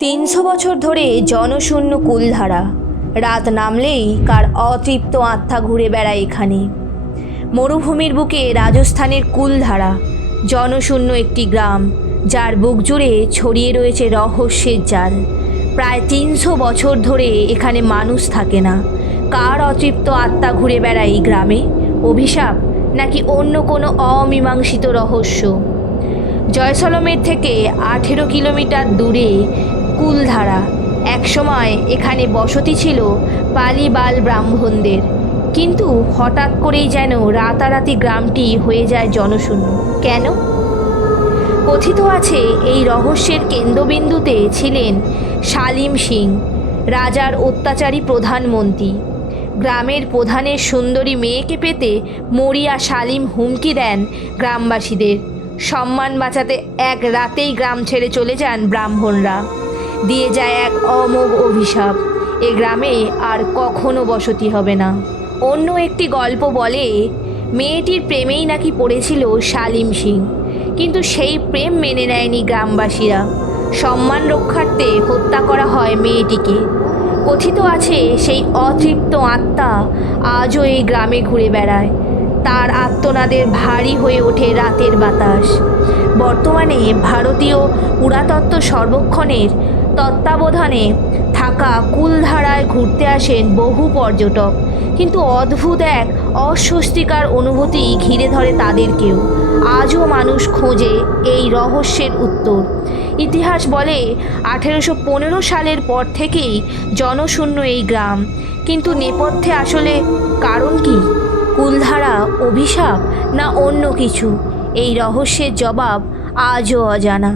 300 বছর ধরে জনশূন্য কুলধারা। রাত নামলেই কার অতৃপ্ত আত্মা ঘুরে বেড়ায় এখানে। মরুভূমির বুকে রাজস্থানের কুলধারা, জনশূন্য একটি গ্রাম, যার বুক জুড়ে ছড়িয়ে রয়েছে রহস্যের জাল। প্রায় 300 বছর ধরে এখানে মানুষ থাকে না। কার অতৃপ্ত আত্মা ঘুরে বেড়ায় এই গ্রামে? অভিশাপ নাকি অন্য কোনো অমীমাংসিত রহস্য? জয়সলমের থেকে 18 কিলোমিটার দূরে কুলধারা। একসময় এখানে বসতি ছিল পালিবাল ব্রাহ্মণদের, কিন্তু হঠাৎ করেই যেন রাতারাতি গ্রামটি হয়ে যায় জনশূন্য। কেন? কথিত আছে এই রহস্যের কেন্দ্রবিন্দুতে ছিলেন শালিম সিং, রাজার অত্যাচারী প্রধানমন্ত্রী। গ্রামের প্রধানের সুন্দরী মেয়েকে পেতে মরিয়া শালিম হুমকি দেন গ্রামবাসীদের। সম্মান বাঁচাতে এক রাতেই গ্রাম ছেড়ে চলে যান ব্রাহ্মণরা। দিয়ে যায় এক অমোঘ অভিশাপ, এ গ্রামে আর কখনো বসতি হবে না। অন্য একটি গল্প বলে মেয়েটির প্রেমেই নাকি পড়েছিল শালিম সিং, কিন্তু সেই প্রেম মেনে নেয়নি গ্রামবাসীরা। সম্মান রক্ষার্থে হত্যা করা হয় মেয়েটিকে। কথিত আছে সেই অতৃপ্ত আত্মা আজও এই গ্রামে ঘুরে বেড়ায়। তার আর্তনাদের ভারী হয়ে ওঠে রাতের বাতাস। বর্তমানে ভারতীয় পুরাতত্ত্ব সর্বেক্ষণের তত্ত্বাবধানে থাকা কুলধারায় ঘুরতে আসেন বহু পর্যটক, কিন্তু অদ্ভুত এক অস্বস্তিকর অনুভূতি ঘিরে ধরে তাদেরকেও। আজও মানুষ খোঁজে এই রহস্যের উত্তর। ইতিহাস বলে 1815 সালের পর থেকেই জনশূন্য এই গ্রাম, কিন্তু নেপথ্যে আসলে কারণ কি? কুলধারা, অভিশাপ না অন্য কিছু? এই রহস্যের জবাব আজও অজানা।